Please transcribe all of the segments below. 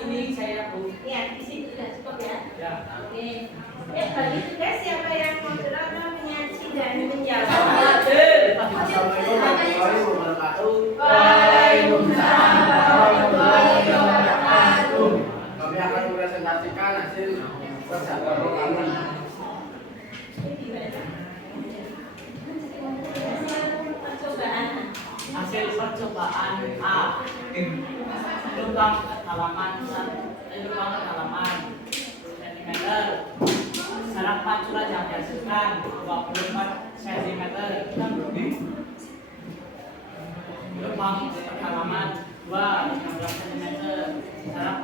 Ini saya Bu. Ya, di sini sudah cukup ya. Ya. Oke. Bagi tugas siapa yang mau berdoa menyaji dan menjawab? Waalaikumsalam warahmatullahi wabarakatuh. Kami akan mempresentasikan hasil percobaan kami. Hasil percobaan A. Lubang kedalaman 10 cm. Jarak pancuran yang dihasilkan 24 cm. Lubang kedalaman 12 cm. Jarak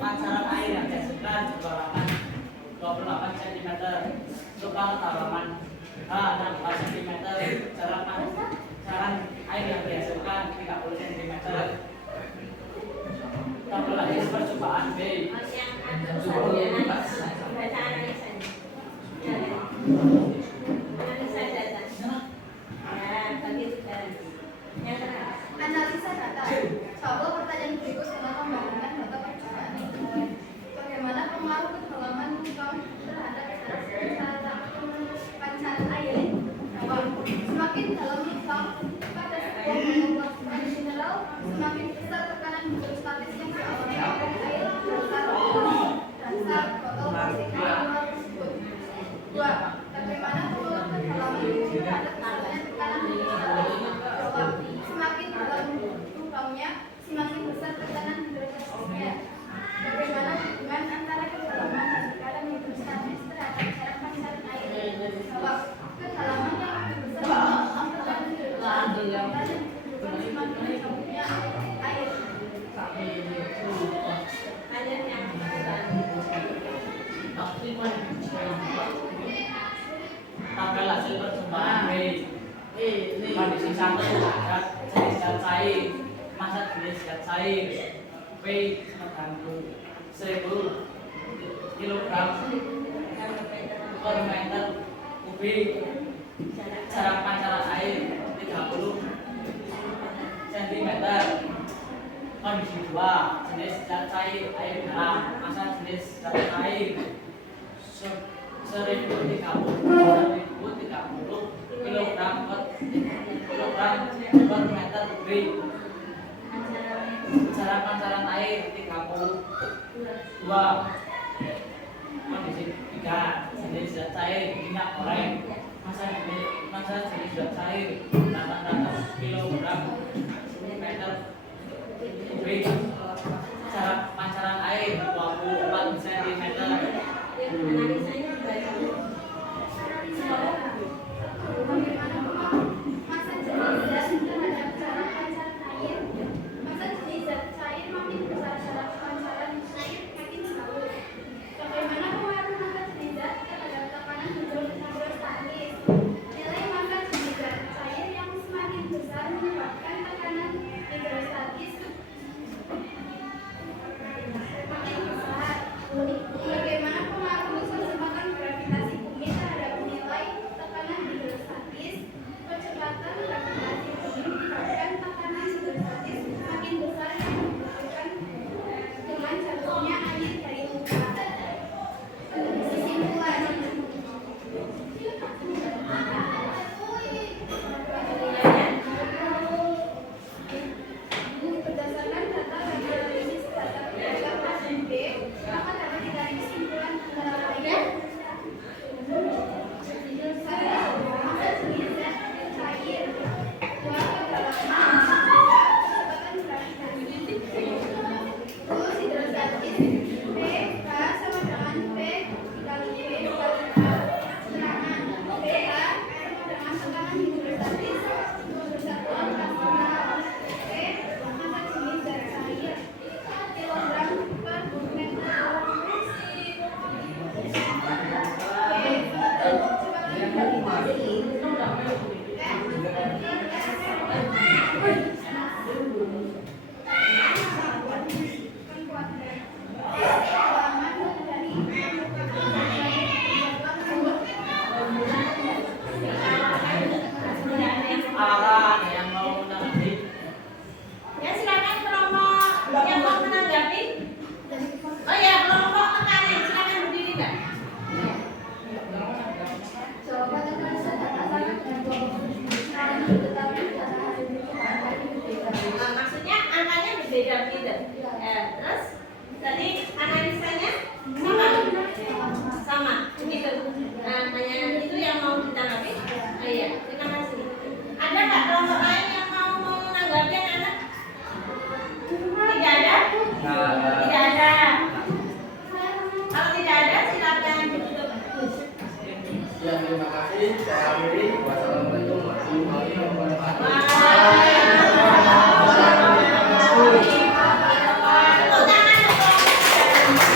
pancaran air yang dihasilkan 28 cm. Lubang kedalaman 16 cm. Jarak pancaran air yang dihasilkan 30 cm. Tabel hasil percobaan B. Analisa data. Coba pertanyaan berikut dengan membandingkan data percobaan. Bagaimana pengaruh kedalaman lubang terhadap cara pancaran air? Semakin dalam lubang pada sebuah volume mineral, semakin besar tekanan hidrostatis yang dialami oleh air dasar botol plastik tersebut. 2. Bagaimana pengaruh kedalaman lubang terhadap tekanan hidrostatis? Semakin dalam lubangnya, semakin besar tekanan hidrostatisnya. Bagaimana hubungan antara kedalaman dan tekanan hidrostatis terhadap cara pancaran air? Jawab. Kedalaman yang lebih besar tekanan hidrostatis semakin jauhnya air. Tabel hasil percobaan B. Kondisi 1 jenis zat cair, massa jenis zat cair P 1000 kg per meter kubik. Jarak pancaran air 30 cm. Kondisi 2 jenis zat cair air garam, massa jenis zat cair 1030 kg per meter kubik. Jarak pancaran air 32. Kondisi 3 jenis zat cair minyak goreng, massa jenis zat cair 800 kg meter kubik. Jarak pancaran air 24 cm. Bagaimana pengaruh massa jenis zat terhadap cara pancaran air? Massa jenis zat cair makin besar, cara pancaran air makin jauh. Bagaimana pengaruh massa jenis zat terhadap tekanan hidrostatis? Nilai massa jenis zat cair yang semakin besar menyebabkan tekanan hidrostatis beda-beda. Terus tadi analisanya sama, begitu. Hanya itu yang mau ditanggapi. Iya, terima kasih. Ada nggak kelompok lain yang mau menanggapi anak? Tidak ada? Tidak ada. Kalau tidak ada, silakan ditutup. Ya, terima kasih. Saya akhiri. Wassalamualaikum warahmatullahi wabarakatuh. Tepuk tangan untuk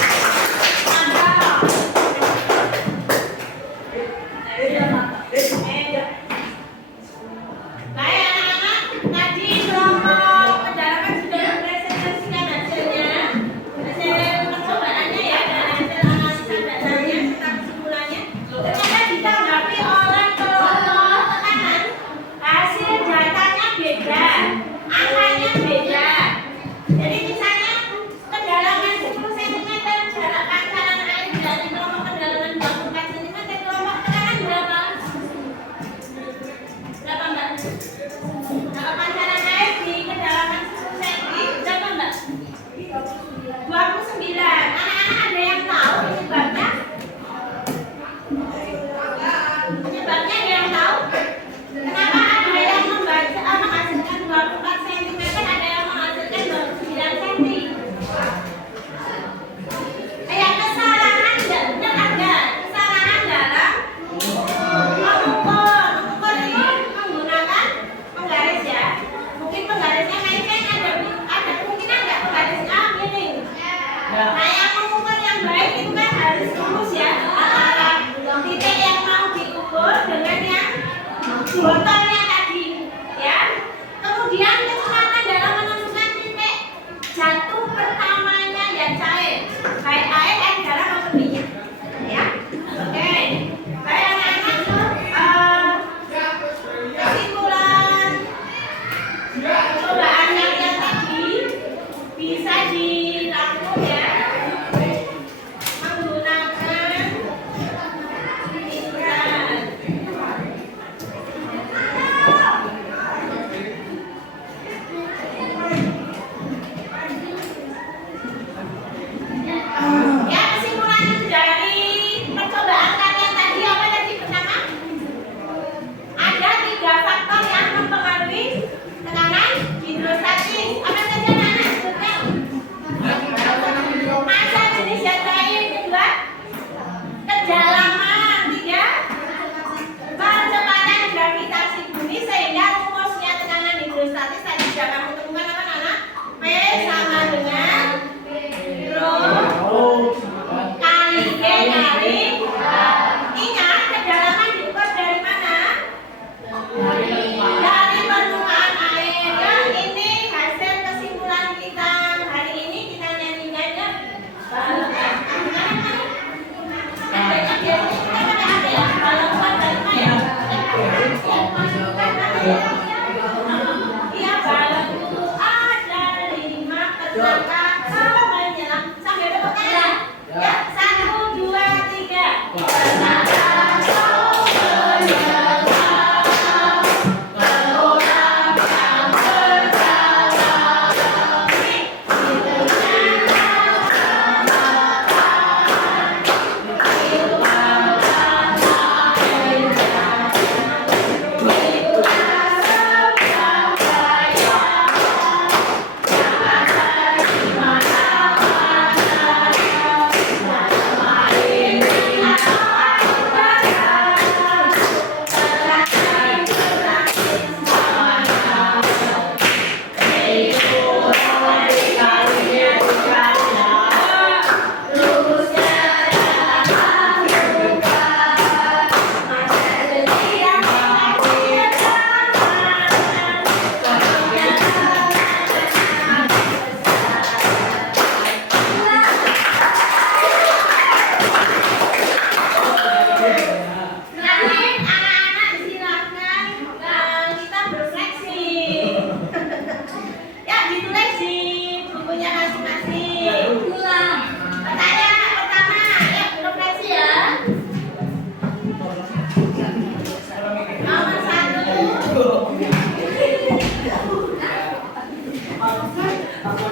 Cara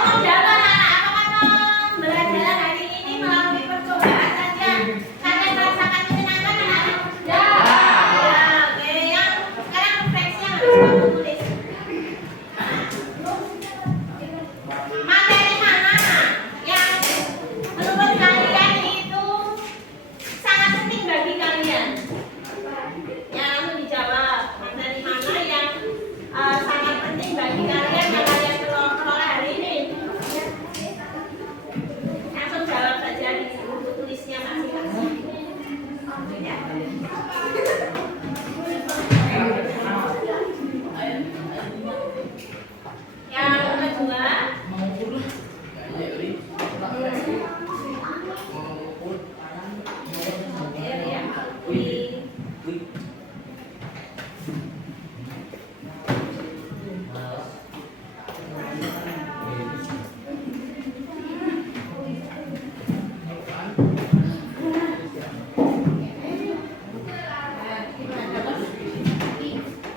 umum jawaban anak-anak apakah pembelajaran hari ini melalui percobaan saja kalian merasakan menyenangkan anak-anak? Ya. Oke, yang sekarang refleksi yang harus kamu tulis. Materi mana yang menurut kalian itu sangat penting bagi kalian? Ya, langsung dijawab. Materi mana yang sangat penting bagi kalian yang kalian peroleh hari ini? Langsung jawab saja di buku tulisnya masing-masing. Ya. Yang kedua,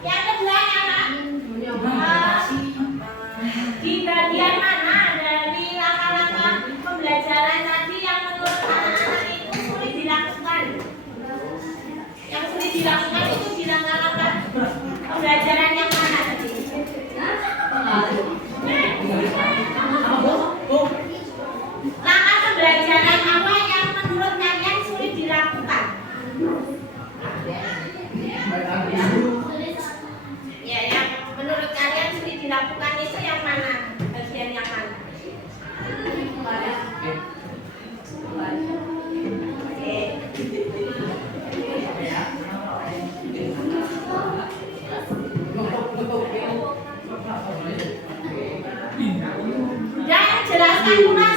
yang keduanya apa? Di bagian mana dari langkah-langkah pembelajaran tadi yang menurut anak-anak itu sulit dilakukan? Yang sulit dilakukan itu di langkah-langkah pembelajaran yang mana tadi? Langkah pembelajaran apa yang menurut kalian sulit dilakukan? Ya, yang menurut kalian sulit dilakukan itu yang mana? Bagian yang mana? Oke. Dan jelaskan pula